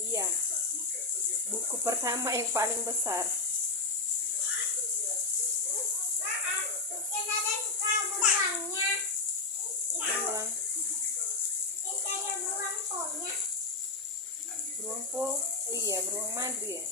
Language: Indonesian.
Iya, buku pertama yang paling besar. Beruang po, iya beruang madu ya.